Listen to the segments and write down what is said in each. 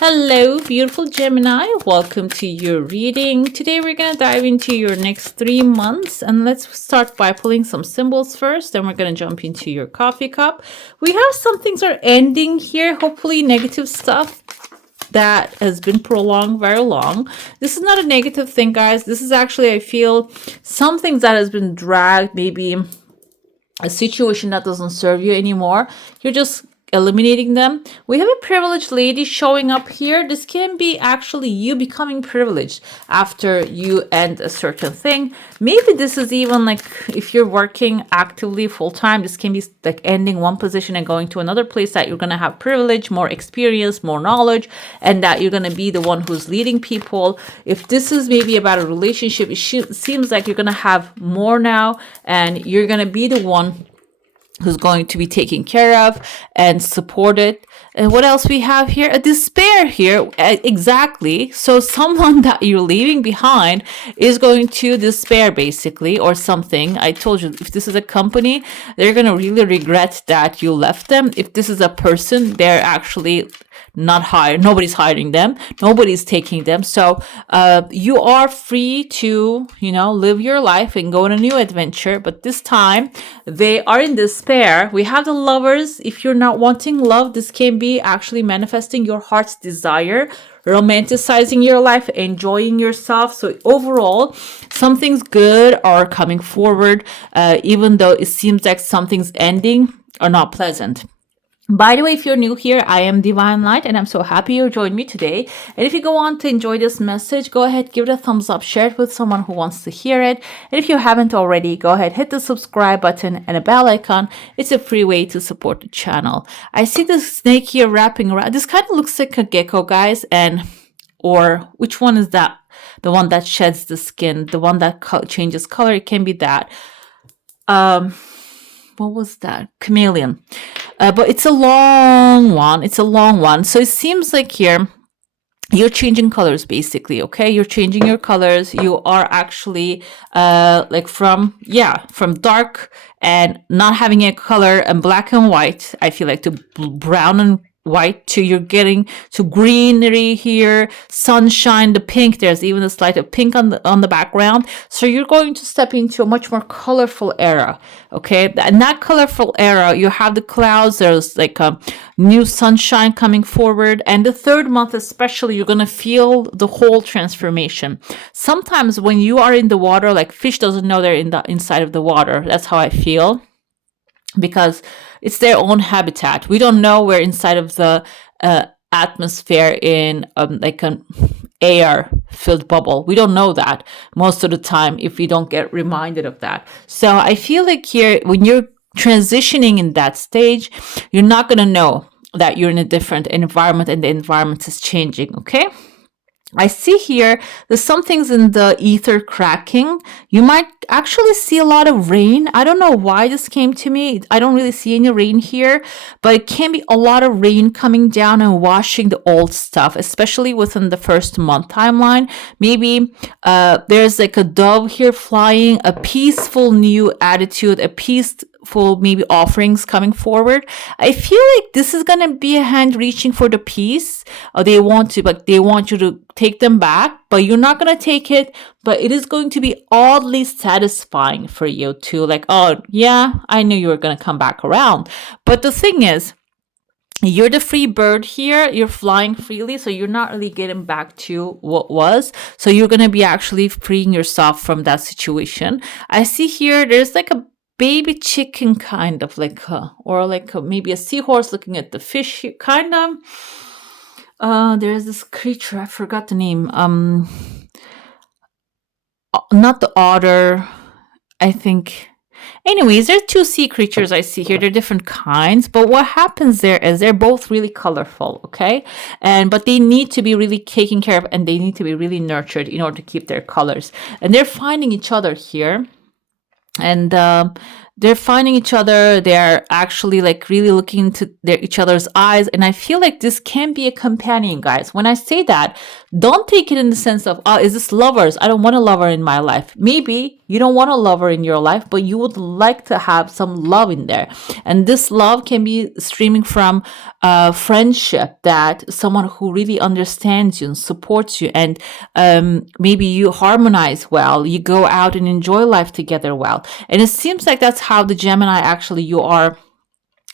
Hello, beautiful Gemini. Welcome to your reading. Today we're going to dive into your next 3 months, and let's start by pulling some symbols first. Then we're going to jump into your coffee cup. We have some things are ending here, hopefully negative stuff that has been prolonged very long. This is not a negative thing, guys. This is actually, I feel, some things that has been dragged, maybe a situation that doesn't serve you anymore. You're just eliminating them. We have a privileged lady showing up here. This can be actually you becoming privileged after you end a certain thing. Maybe this is even like if you're working actively full time, this can be like ending one position and going to another place that you're going to have privilege, more experience, more knowledge, and that you're going to be the one who's leading people. If this is maybe about a relationship, it seems like you're going to have more now, and you're going to be the one who's going to be taken care of and supported. And what else we have here? A despair here. Exactly. So someone that you're leaving behind is going to despair, basically, or something. I told you, if this is a company, they're going to really regret that you left them. If this is a person, they're actually not hired. Nobody's hiring them. Nobody's taking them. So you are free to, live your life and go on a new adventure. But this time they are in despair. We have the Lovers. If you're not wanting love, this can be actually manifesting your heart's desire, romanticizing your life, enjoying yourself. So overall, something's good are coming forward, even though it seems like something's ending or not pleasant. By the way, if you're new here, I am Divine Light, and I'm so happy you joined me today. And if you go on to enjoy this message, go ahead, give it a thumbs up, share it with someone who wants to hear it. And if you haven't already, go ahead, hit the subscribe button and a bell icon. It's a free way to support the channel. I see the snake here wrapping around. This kind of looks like a gecko, guys. Or which one is that? The one that sheds the skin, the one that changes color. It can be that. What was that? Chameleon. But it's a long one. It's a long one. So it seems like here you're changing colors, basically. Okay, you're changing your colors. You are actually from dark and not having a color and black and white. I feel like to brown and white to you're getting to greenery here, sunshine, the pink. There's even a slight of pink on the background. So you're going to step into a much more colorful era. Okay, and that colorful era, you have the clouds. There's like a new sunshine coming forward, and the third month especially, you're gonna feel the whole transformation. Sometimes when you are in the water, like fish doesn't know they're in the inside of the water. That's how I feel, because it's their own habitat. We don't know we're inside of the atmosphere in like an air-filled bubble. We don't know that most of the time if we don't get reminded of that. So I feel like here, when you're transitioning in that stage, you're not going to know that you're in a different environment and the environment is changing, okay? I see here there's some things in the ether cracking. You might actually see a lot of rain. I don't know why this came to me. I don't really see any rain here, but it can be a lot of rain coming down and washing the old stuff, especially within the first month timeline. Maybe there's like a dove here flying, a peaceful new attitude, a peaceful maybe offerings coming forward. I feel like this is gonna be a hand reaching for the peace. They want you to take them back, but you're not gonna take it. But it is going to be oddly satisfying for you to like, oh yeah, I knew you were gonna come back around. But the thing is, you're the free bird here. You're flying freely, so you're not really getting back to what was. So you're gonna be actually freeing yourself from that situation. I see here there's like a baby chicken, kind of like maybe a seahorse looking at the fish here, kind of. There's this creature, I forgot the name. Not the otter, I think. Anyways, there's two sea creatures I see here. They're different kinds, but what happens there is they're both really colorful, okay? But they need to be really taken care of, and they need to be really nurtured in order to keep their colors. And they're finding each other here. And they're finding each other. They're actually like really looking into each other's eyes. And I feel like this can be a companion, guys. When I say that, don't take it in the sense of, oh, is this lovers? I don't want a lover in my life. Maybe you don't want a lover in your life, but you would like to have some love in there. And this love can be streaming from friendship, that someone who really understands you and supports you, and maybe you harmonize well, you go out and enjoy life together well. And it seems like that's how the Gemini, actually, you are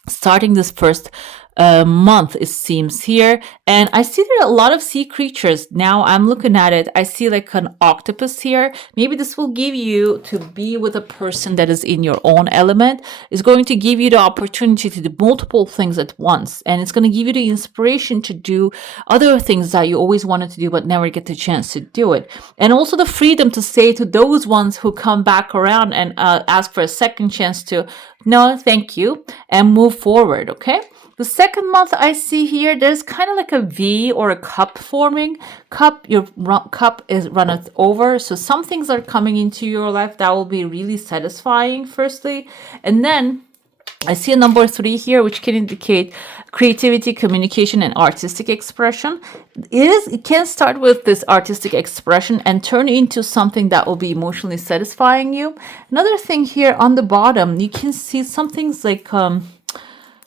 starting this first month, it seems here. And I see there are a lot of sea creatures. Now I'm looking at it, I see like an octopus here. Maybe this will give you to be with a person that is in your own element. It's going to give you the opportunity to do multiple things at once, and it's going to give you the inspiration to do other things that you always wanted to do but never get the chance to do it. And also the freedom to say to those ones who come back around and ask for a second chance to, no, thank you, and move forward, okay? The second month I see here, there's kind of like a V or a cup forming. Your cup is runneth over. So some things are coming into your life that will be really satisfying, firstly. And then I see a number 3 here, which can indicate creativity, communication, and artistic expression. It can start with this artistic expression and turn into something that will be emotionally satisfying you. Another thing here on the bottom, you can see some things like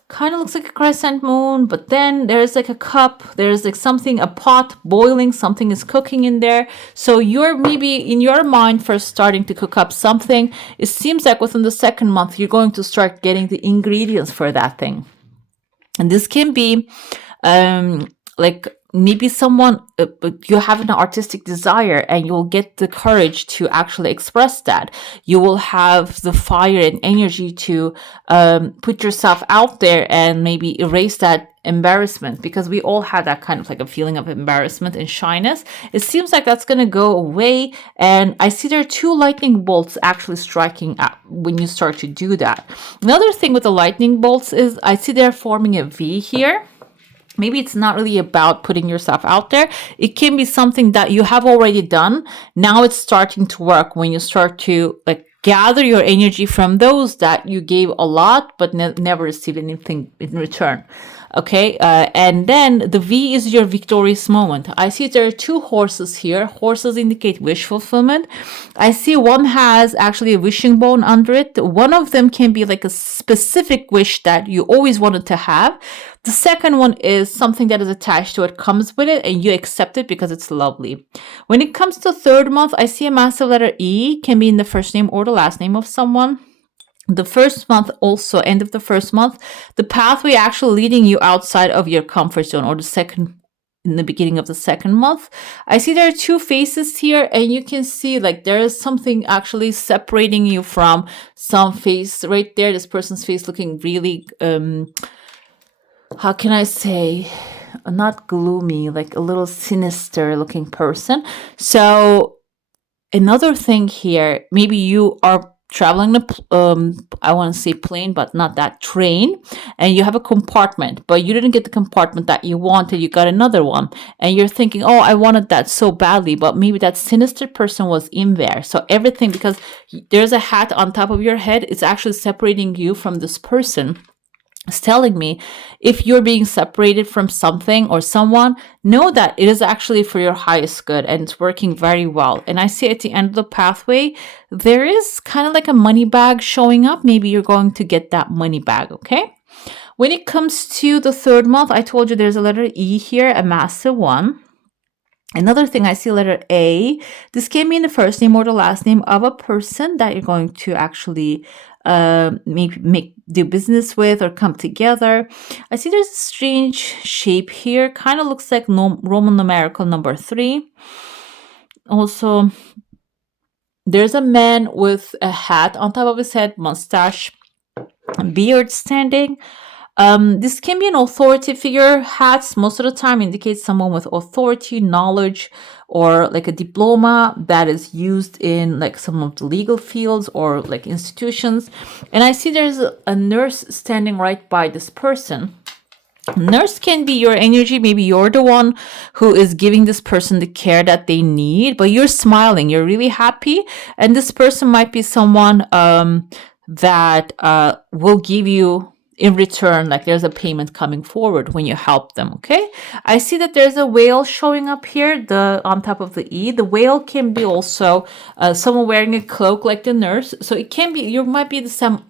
kind of looks like a crescent moon, but then there's like a cup, there's like something, a pot boiling, something is cooking in there. So you're maybe in your mind first starting to cook up something. It seems like within the second month, you're going to start getting the ingredients for that thing. And this can be like maybe someone, you have an artistic desire and you'll get the courage to actually express that. You will have the fire and energy to put yourself out there and maybe erase that embarrassment, because we all have that kind of like a feeling of embarrassment and shyness. It seems like that's going to go away. And I see there are 2 lightning bolts actually striking out when you start to do that. Another thing with the lightning bolts is I see they're forming a V here. Maybe it's not really about putting yourself out there. It can be something that you have already done. Now it's starting to work when you start to like gather your energy from those that you gave a lot but never received anything in return. Okay, and then the V is your victorious moment. I see there are 2 horses here. Horses indicate wish fulfillment. I see one has actually a wishing bone under it. One of them can be like a specific wish that you always wanted to have. The second one is something that is attached to it, comes with it, and you accept it because it's lovely. When it comes to third month, I see a massive letter E, can be in the first name or the last name of someone. The first month also, end of the first month, the pathway actually leading you outside of your comfort zone, or the second, in the beginning of the second month. I see there are 2 faces here, and you can see like there is something actually separating you from some face right there. This person's face looking really, how can I say, not gloomy, like a little sinister looking person. So another thing here, maybe you are traveling I want to say plane, but not that, train, and you have a compartment, but you didn't get the compartment that you wanted, you got another one, and you're thinking, oh, I wanted that so badly, but maybe that sinister person was in there. So everything, because there's a hat on top of your head, it's actually separating you from this person. It's telling me if you're being separated from something or someone, know that it is actually for your highest good and it's working very well. And I see at the end of the pathway, there is kind of like a money bag showing up. Maybe you're going to get that money bag, okay? When it comes to the third month, I told you there's a letter E here, a massive one. Another thing, I see letter A. This can be in the first name or the last name of a person that you're going to actually maybe do business with or come together. I see there's a strange shape here. Kind of looks like Roman numerical number 3. Also, there's a man with a hat on top of his head, mustache, beard standing. This can be an authority figure. Hats most of the time indicate someone with authority, knowledge, or like a diploma that is used in like some of the legal fields or like institutions. And I see there's a nurse standing right by this person. Nurse can be your energy. Maybe you're the one who is giving this person the care that they need, but you're smiling, you're really happy. And this person might be someone that will give you in return, like there's a payment coming forward when you help them, okay? I see that there's a whale showing up here, on top of the E. The whale can be also someone wearing a cloak like the nurse. So it can be, you might be the same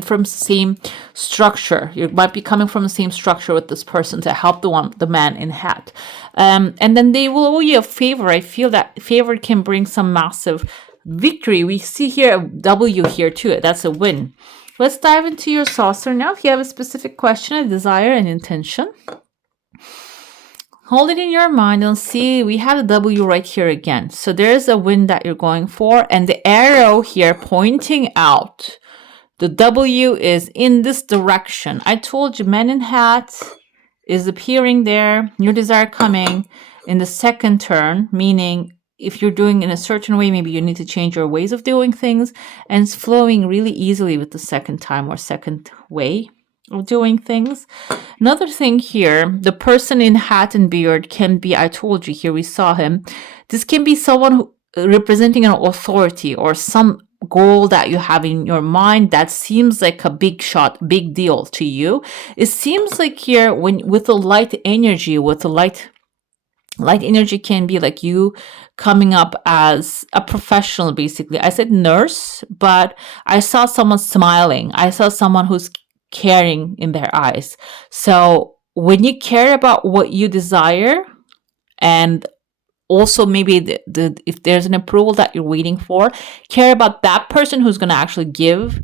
from same structure. You might be coming from the same structure with this person to help the man in hat. And then they will owe you a favor. I feel that favor can bring some massive victory. We see here a W here too. That's a win. Let's dive into your saucer now. If you have a specific question, a desire, an intention, hold it in your mind and see. We have a W right here again. So there's a win that you're going for. And the arrow here pointing out, the W is in this direction. I told you, man in hat is appearing there. Your desire coming in the second turn, meaning if you're doing in a certain way, maybe you need to change your ways of doing things, and it's flowing really easily with the second time or second way of doing things. Another thing here, the person in hat and beard can be, I told you here, we saw him. This can be someone who, representing an authority or some goal that you have in your mind that seems like a big shot, big deal to you. It seems like here when with the light energy, with the light energy can be like you coming up as a professional, basically. I said nurse, but I saw someone smiling. I saw someone who's caring in their eyes. So when you care about what you desire, and also maybe if there's an approval that you're waiting for, care about that person who's going to actually give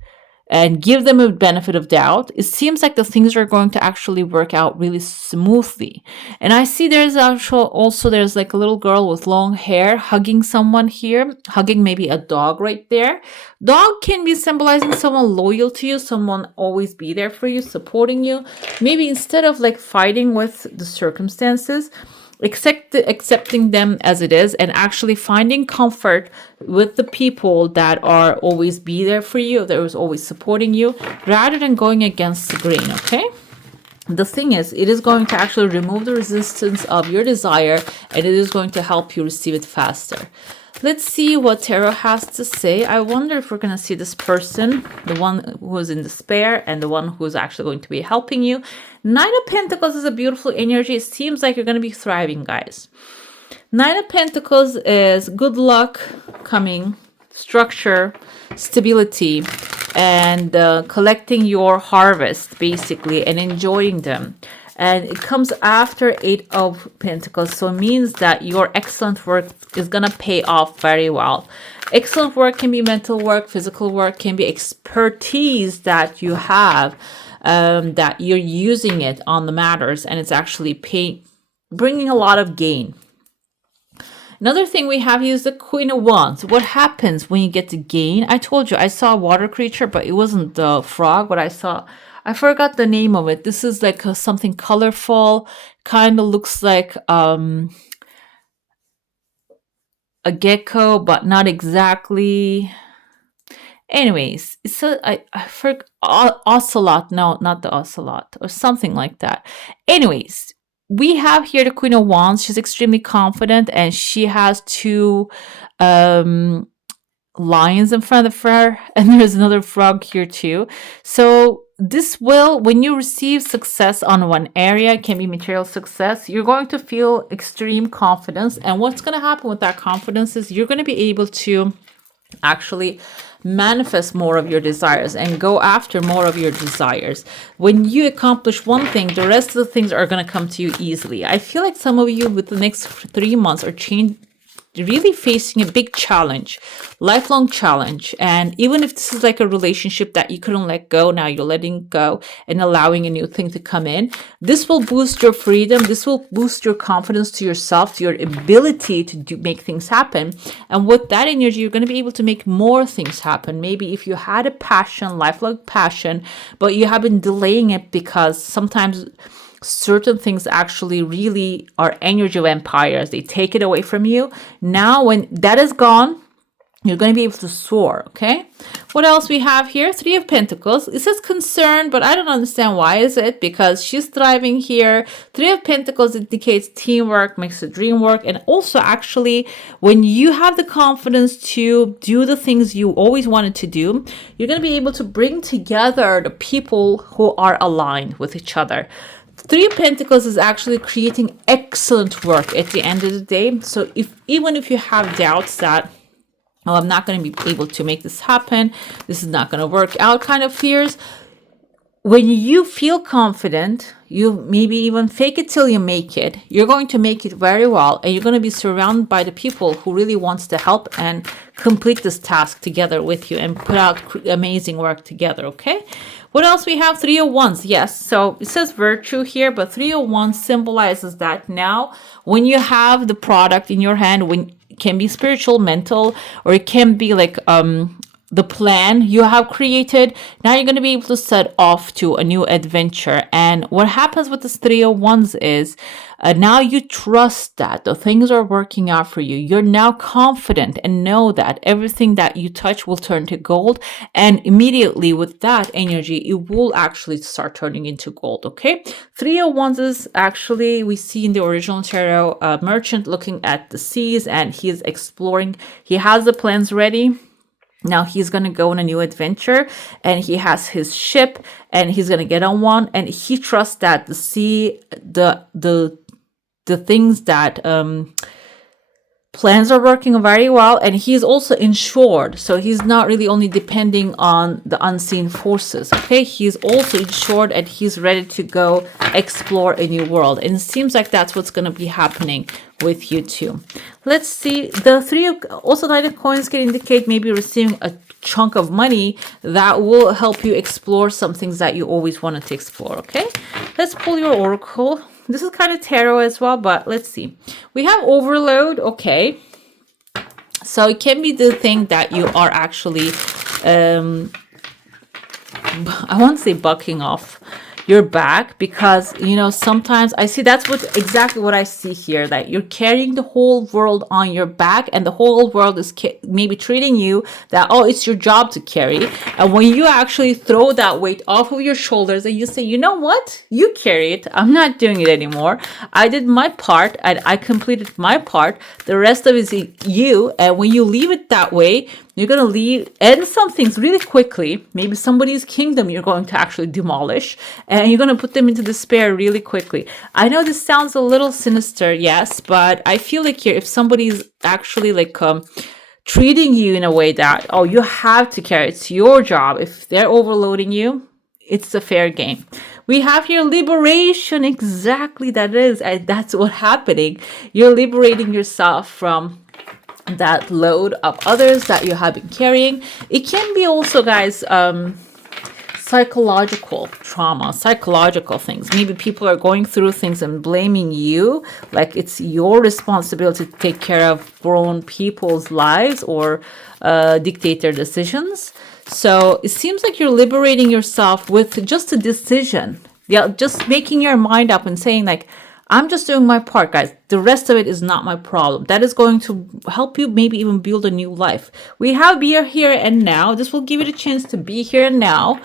them a benefit of doubt. It seems like the things are going to actually work out really smoothly. And I see there's like a little girl with long hair hugging someone here, hugging maybe a dog right there. Dog can be symbolizing someone loyal to you, someone always be there for you, supporting you. Maybe instead of like fighting with the circumstances, accepting them as it is and actually finding comfort with the people that are always be there for you, that is always supporting you, rather than going against the grain. Okay, the thing is, it is going to actually remove the resistance of your desire, and it is going to help you receive it faster. Let's see what tarot has to say. I wonder if we're going to see this person, the one who's in despair and the one who's actually going to be helping you. Nine of Pentacles is a beautiful energy. It seems like you're going to be thriving, guys. Nine of Pentacles is good luck coming, structure, stability, and collecting your harvest, basically, and enjoying them. And it comes after Eight of Pentacles, so it means that your excellent work is going to pay off very well. Excellent work can be mental work, physical work, can be expertise that you have, that you're using it on the matters, and it's actually bringing a lot of gain. Another thing we have here is the Queen of Wands. What happens when you get to gain? I told you, I saw a water creature, but it wasn't the frog, but I forgot the name of it. This is like something colorful, kind of looks like a gecko, but not exactly. Anyways, it's I forgot, ocelot. No, not the ocelot, or something like that. Anyways, we have here the Queen of Wands. She's extremely confident, and she has two lions in front of her, and there's another frog here too. So this will, when you receive success on one area, it can be material success, you're going to feel extreme confidence. And what's going to happen with that confidence is you're going to be able to actually manifest more of your desires and go after more of your desires. When you accomplish one thing, the rest of the things are going to come to you easily. I feel like some of you with the next 3 months are really facing a big challenge, lifelong challenge. And even if this is like a relationship that you couldn't let go, now you're letting go and allowing a new thing to come in. This will boost your freedom. This will boost your confidence to yourself, to your ability to make things happen. And with that energy, you're going to be able to make more things happen. Maybe if you had a passion, lifelong passion, but you have been delaying it because sometimes certain things actually really are energy vampires. They take it away from you. Now, when that is gone, you're going to be able to soar, okay? What else we have here? Three of Pentacles. It says concern, but I don't understand why is it, because she's thriving here. Three of Pentacles indicates teamwork, makes the dream work. And also, actually, when you have the confidence to do the things you always wanted to do, you're going to be able to bring together the people who are aligned with each other. Three of Pentacles is actually creating excellent work at the end of the day. So even if you have doubts that oh, I'm not going to be able to make this happen, this is not going to work out kind of fears. When you feel confident, you maybe even fake it till you make it. You're going to make it very well, and you're going to be surrounded by the people who really wants to help and complete this task together with you and put out amazing work together, okay? What else we have? 301s. Yes, so it says virtue here, but 301 symbolizes that now when you have the product in your hand, when it can be spiritual, mental, or it can be like the plan you have created, now you're going to be able to set off to a new adventure. And what happens with this 301s is now you trust that the things are working out for you. You're now confident and know that everything that you touch will turn to gold, and immediately with that energy it will actually start turning into gold. Okay, 301s is actually, we see in the original tarot, a merchant looking at the seas, and he is exploring. He has the plans ready. Now he's going to go on a new adventure, and he has his ship, and he's going to get on one, and he trusts that the sea, the things that plans are working very well, and he's also insured, so he's not really only depending on the unseen forces. Okay, he's also insured, and he's ready to go explore a new world, and it seems like that's what's going to be happening with you too. Let's see, the also Knight of Coins can indicate maybe receiving a chunk of money that will help you explore some things that you always wanted to explore. Okay, let's pull your oracle. This is kind of tarot as well, but let's see. We have overload. Okay, so it can be the thing that you are actually I won't say bucking off your back, because sometimes I see that's exactly what I see here, that you're carrying the whole world on your back, and the whole world is maybe treating you that, oh, it's your job to carry. And when you actually throw that weight off of your shoulders and you say, you know what, you carry it, I'm not doing it anymore, I did my part and I completed my part, the rest of it is you. And when you leave it that way, you're going to leave, end some things really quickly. Maybe somebody's kingdom you're going to actually demolish, and you're going to put them into despair really quickly. I know this sounds a little sinister, yes, but I feel like here, if somebody's actually like treating you in a way that, oh, you have to carry, it's your job, if they're overloading you, it's a fair game. We have here liberation. Exactly, that is, and that's what's happening. You're liberating yourself from that load of others that you have been carrying. It can be also, guys, psychological trauma, psychological things. Maybe people are going through things and blaming you, like it's your responsibility to take care of grown people's lives or dictate their decisions. So it seems like you're liberating yourself with just a decision. Yeah, just making your mind up and saying like, I'm just doing my part, guys. The rest of it is not my problem. That is going to help you maybe even build a new life. We have be here and now. This will give you the chance to be here and now.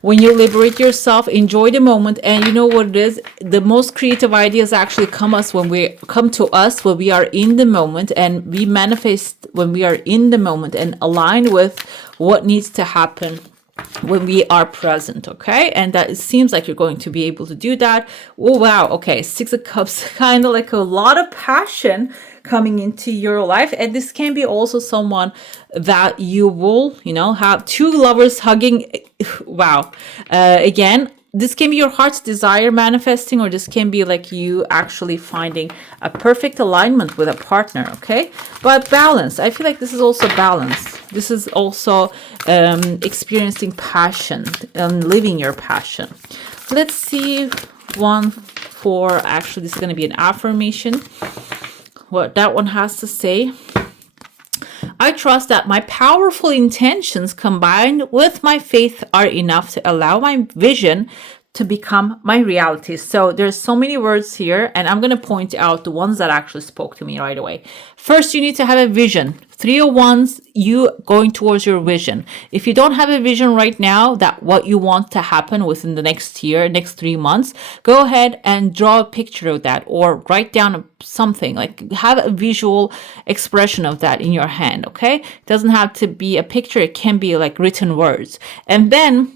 When you liberate yourself, enjoy the moment. And you know what it is? The most creative ideas actually come to us when we are in the moment, and we manifest when we are in the moment and align with what needs to happen when we are present. Okay, and that it seems like you're going to be able to do that. Oh wow, okay, 6 of Cups, kind of like a lot of passion coming into your life. And this can be also someone that you will have 2 lovers hugging. Wow. Again, this can be your heart's desire manifesting, or this can be like you actually finding a perfect alignment with a partner. Okay, but balance, I feel like this is also balance. This is also experiencing passion and living your passion. Let's see one for, actually this is going to be an affirmation, what that one has to say. I trust that my powerful intentions combined with my faith are enough to allow my vision to become my reality. So there's so many words here, and I'm going to point out the ones that actually spoke to me right away. First, you need to have a vision. 301s, you going towards your vision. If you don't have a vision right now that what you want to happen within the next year, next 3 months, go ahead and draw a picture of that, or write down something, like have a visual expression of that in your hand. Okay, it doesn't have to be a picture, it can be like written words. And then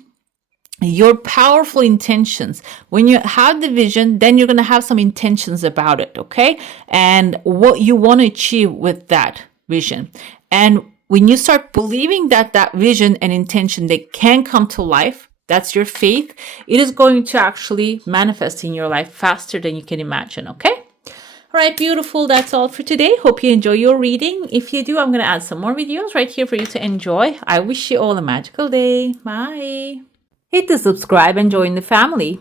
your powerful intentions. When you have the vision, then you're going to have some intentions about it, okay? And what you want to achieve with that vision. And when you start believing that that vision and intention, they can come to life, that's your faith, it is going to actually manifest in your life faster than you can imagine, okay? All right, beautiful. That's all for today. Hope you enjoy your reading. If you do, I'm going to add some more videos right here for you to enjoy. I wish you all a magical day. Bye. Hit the subscribe and join the family.